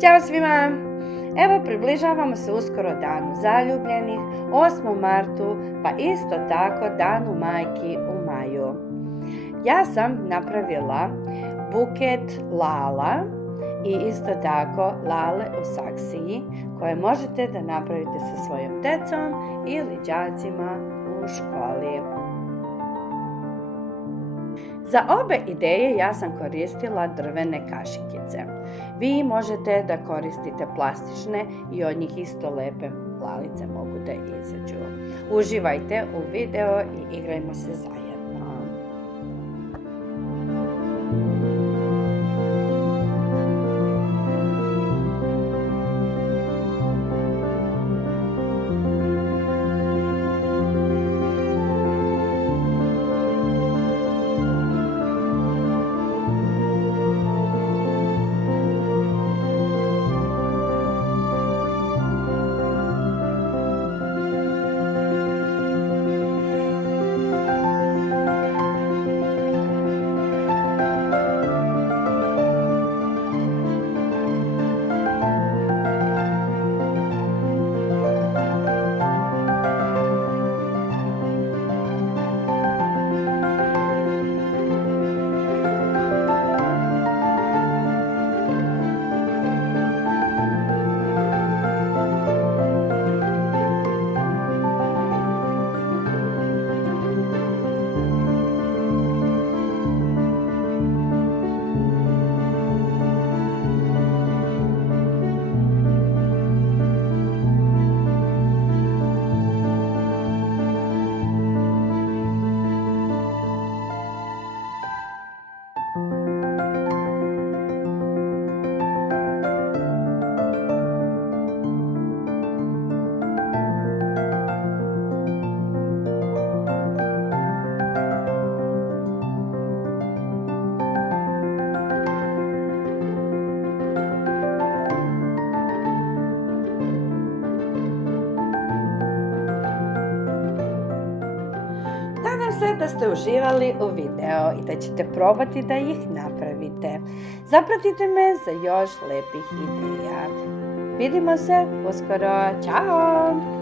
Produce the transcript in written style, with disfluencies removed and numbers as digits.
Ćao svima! Evo približavamo se uskoro danu zaljubljenih, 8. martu, pa isto tako danu majki u maju. Ja sam napravila buket lala i isto tako lale u saksiji koje možete da napravite sa svojom decom ili đacima u školi. Za obe ideje ja sam koristila drvene kašikice. Vi možete da koristite plastične i od njih isto lepe lalice mogu da izađu. Uživajte u video i igrajmo se zajedno. Nadam se da ste uživali u video i da ćete probati da ih napravite. Zapratite me za još lepih ideja. Vidimo se uskoro. Ćao!